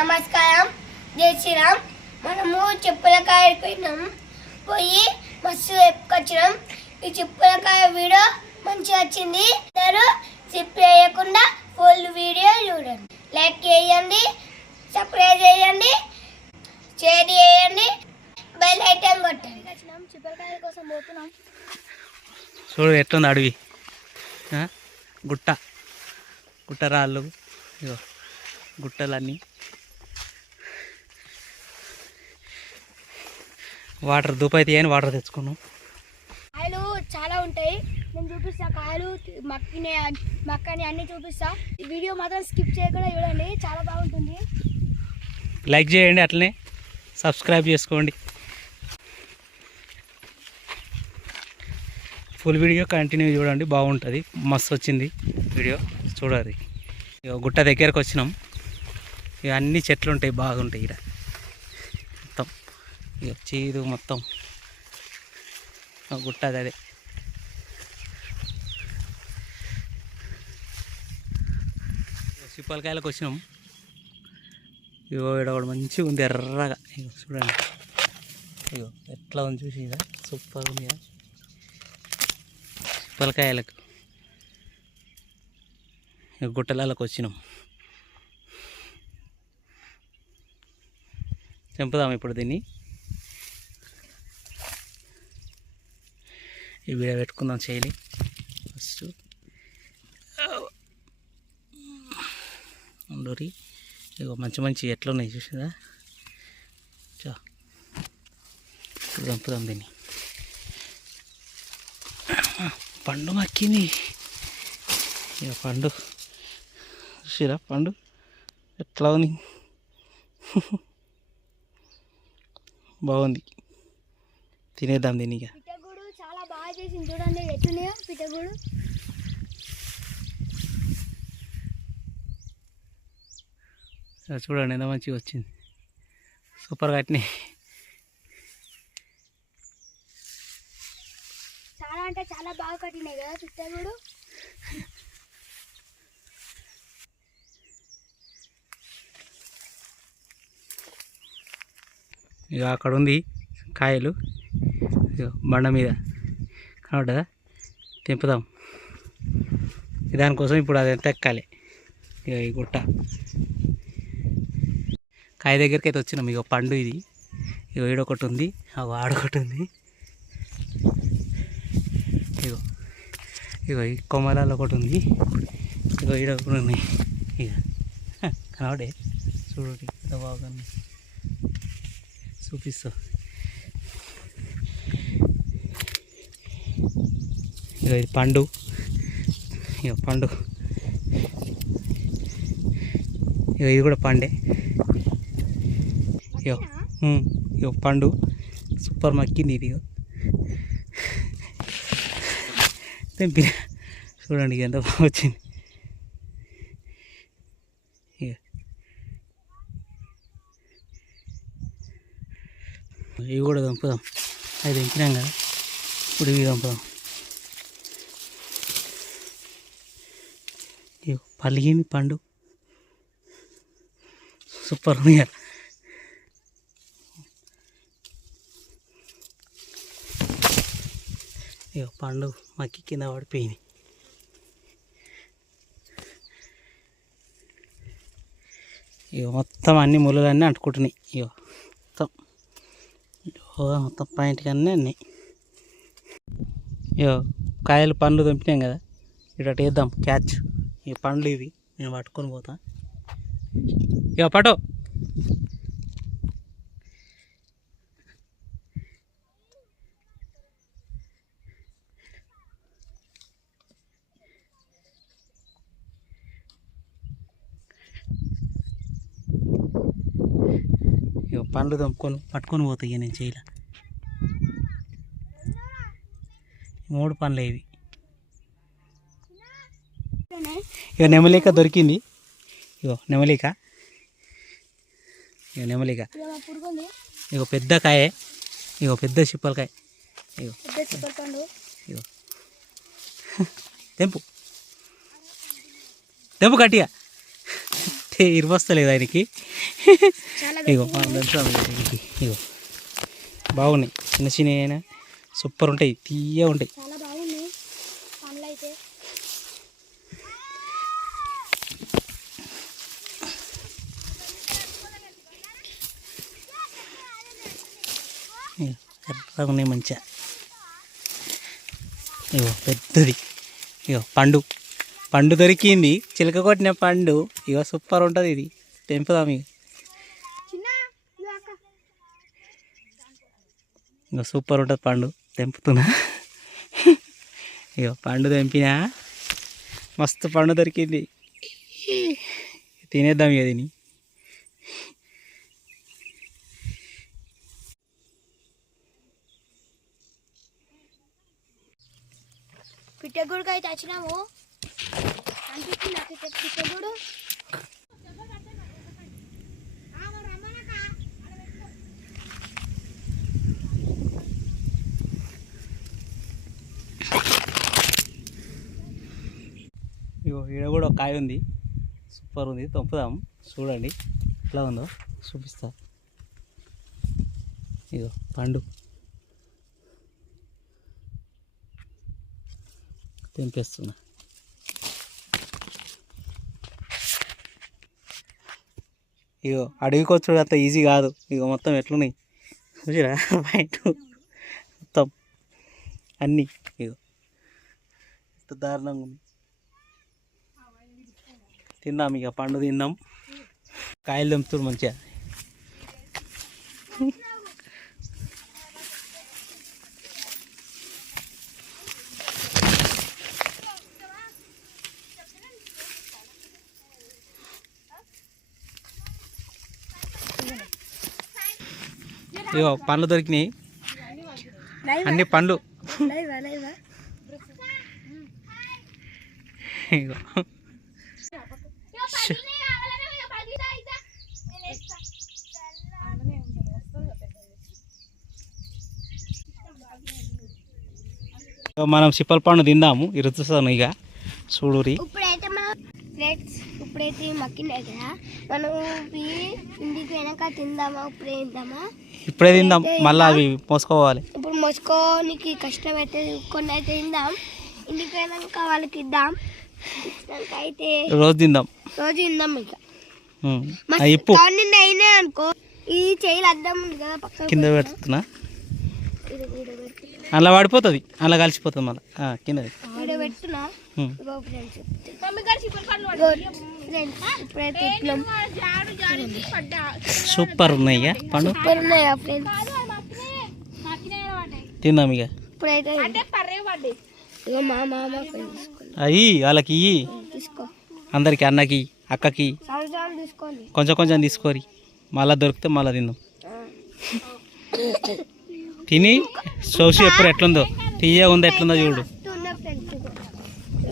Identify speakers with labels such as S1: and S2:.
S1: నమస్కారం. జై శ్రీరామ్. మనము చెప్పులకాయ పోయినాం పోయి మస్తు ఎప్పుకొచ్చినాం ఈ చెప్పులకాయ వీడియో మంచిగా వచ్చింది. అందరూ స్కిప్ చేయకుండా ఫుల్ వీడియో చూడండి. లైక్ చేయండి సబ్స్క్రైబ్ చేయండి షేర్ చేయండి బెల్ ఐటెం కొట్టండి. చిప్పలకాయల కోసం పోతున్నాం.
S2: చూడు ఎట్లుంది అడవి? గుట్ట. గుట్ట రాళ్ళు. ఇగో గుట్టలన్నీ. వాటర్ దూపైతే అని వాటర్ తెచ్చుకున్నాం.
S1: కాయలు చాలా ఉంటాయి. నేను చూపిస్తా కాయలు మక్కిని మక్కని అన్ని చూపిస్తా. ఈ వీడియో మాత్రం స్కిప్ చేయకుండా చూడండి. చాలా బాగుంటుంది.
S2: లైక్ చేయండి అట్లనే. సబ్స్క్రైబ్ చేసుకోండి. ఫుల్ వీడియో కంటిన్యూ చూడండి. బాగుంటుంది. మస్తు వచ్చింది వీడియో చూడాలి. గుట్ట దగ్గరకు వచ్చినాం. ఇక అన్ని చెట్లు ఉంటాయి. బాగుంటాయి ఇక్కడ ఇక చీదు మొత్తం. గుట్టది గుట్ట అదే సిప్పలకాయలకు వచ్చినాం. ఇగో ఇక్కడ మంచిగా ఉంది ఎర్రగా. ఇగో చూడండి. ఇగో ఎట్లా ఉంది చూసి ఇదా సూపర్ ఉంది కదా సిప్పలకాయలకు. ఇక వచ్చినాం. చంపుదాం ఇప్పుడు దీన్ని. ఈ వీడియో పెట్టుకుందాం చేయాలి ఫస్ట్. ఉండూరి ఇగో మంచి మంచి ఎట్లా ఉన్నాయి చూసిందా చా. ఇప్పుడు దీన్ని. పండు మక్కింది. ఇక పండు. చూసిరా పండు? ఎట్లా ఉంది? బాగుంది. తినేద్దాం దీన్ని ఇక.
S1: చేసింది చూడండి ఎట్లున్నాయో పిట్టగూడు
S2: చూడండి ఎంత మంచిగా వచ్చింది. సూపర్గా అట్నే
S1: చాలా అంటే చాలా బాగా కట్టినాయి కదా పిట్టగూడు
S2: ఇక అక్కడ ఉంది కాయలు. బండ మీద. కనబడ్డదా తెంపుదాం. దానికోసం ఇప్పుడు అది ఎంత ఎక్కాలి. ఇక ఈ గుట్ట. కాయ దగ్గరికి అయితే వచ్చినాం. ఇక పండు ఇది. ఇగో ఈడొకటి ఉంది. అగో ఆడొకటి ఉంది. ఇగో. ఇగో ఈ కొమ్మరాలు ఒకటి ఉంది. ఇగో ఈడొకటి ఉన్నాయి. ఇక కనబడే? చూడు ఎంత బాగుంది చూపిస్తా. ఇది పండు. ఇక పండు. ఇక ఇది కూడా పండే. ఇక ఇక పండు. సూపర్ మక్కింది ఇది చూడండి ఎంత బాగా వచ్చింది. ఇవి కూడా దంపుదాం. అవి దంపినాం కదా. ఇప్పుడు ఇవి దంపుదాం. పలిగింది పండు. సూపర్ ఉంది ఇక ఇగో పండు మక్కి కింద పడిపోయింది. ఇగో మొత్తం అన్ని ముళ్ళలన్నీ అంటుకుంటున్నాయి. ఇగో మొత్తం మొత్తం పాయింట్ కన్నీ అన్నీ. ఇగో కాయలు పండ్లు తెంపినాం కదా ఇక్కడ వేద్దాం క్యాచ్. ఈ పండ్లు ఇవి నేను పట్టుకొని పోతా. ఇక పటో ఇక పండ్లు తెంపుకొని పట్టుకొని పోతా నేను చేయలే. మూడు పండ్లు ఇవి. ఇక నెమలిక దొరికింది. ఇగో నెమలిక. ఇగో నెమలిక. ఇగో పెద్ద కాయ. ఇగో పెద్ద చిప్పలకాయ. ఇగో.
S1: చిప్పల పండు
S2: ఇగో. తెంపు. తెంపు కట్టిగా ఇరువస్తలేదు ఆయనకి. ఇగో ఇగో. బాగున్నాయి. చిన్న చిన్న సూపర్ ఉంటాయి. తీయ ఉంటాయి
S1: చాలా బాగున్నాయి పండ్లు అయితే
S2: ఇగో ఎర్రగా ఉన్నాయి మంచిగా. ఇగో పెద్దది. ఇగో పండు. పండు దొరికింది. చిలక కొట్టిన పండు. ఇగో సూపర్ ఉంటుంది ఇది. తెంపుదాం ఇక ఇగో సూపర్ ఉంటుంది పండు. తెంపుతున్నా. ఇగో పండు తెంపినా. మస్తు పండు దొరికింది. తినేద్దాం ఇక దీన్ని.
S1: పిట్టగూడుకు అయితే వచ్చినాము అనిపించింది నాకు పిట్టగూడు
S2: ఇగో ఈడ కూడా ఒక కాయ ఉంది. సూపర్ ఉంది. తొంపుదాం. చూడండి. ఎట్లా ఉందో. చూపిస్తా. ఇగో పండు. తెంపేస్తున్నా ఇగో అడవికి వచ్చుడు అంత ఈజీ కాదు. ఇగో మొత్తం ఎట్లున్నాయి? చూసిరా? బయట మొత్తం అన్నీ ఇగో. ఎంత దారుణంగా ఉంది. తిందాం ఇక పండు తిందాం కాయలు తెంపుతుడు మంచిగా. ఇగో పండ్లు దొరికినాయి. అన్ని పండ్లు. ఇగో. మనం సిప్పల పండు తిందాము. ఇరుస్తాను ఇక చూడురి.
S1: ఇప్పుడైతే ఫ్రెండ్స్ ఇప్పుడైతే మక్కినాయి కదా. మనం ఇంటికి వెనక తిందామా ఇప్పుడే తిందామా?
S2: ఇప్పుడే తిందాం. మళ్ళీ అవి మోసుకోవాలి.
S1: ఇప్పుడు మోసుకోనికి కష్టం అయితే కొన్ని అయితే తిందాం. ఇంటికి వెళ్ళాక వాళ్ళకి ఇద్దాం అయితే
S2: రోజు తిందాం.
S1: రోజు తిందాం ఇక.
S2: ఇప్పు.
S1: అయినాయి అనుకో. ఈ చేయిలు అద్దం ఉంది కదా
S2: కింద పెడుతున్నా? అలా పడిపోతుంది. అలా కలిసిపోతుంది మళ్ళీ. కింద సూపర్ ఉన్నాయి ఇక పండు.
S1: సూపర్ ఉన్నాయా ఫ్రెండ్స్
S2: తిందాం ఇక. అయ్యి వాళ్ళకి అందరికి అన్నకి అక్కకి. కొంచెం కొంచెం తీసుకోరి. మళ్ళీ దొరికితే మళ్ళీ తిందాం. తిని చూసి ఎప్పుడు ఎట్లుందో. తీయ ఉందో ఎట్లుందో చూడు.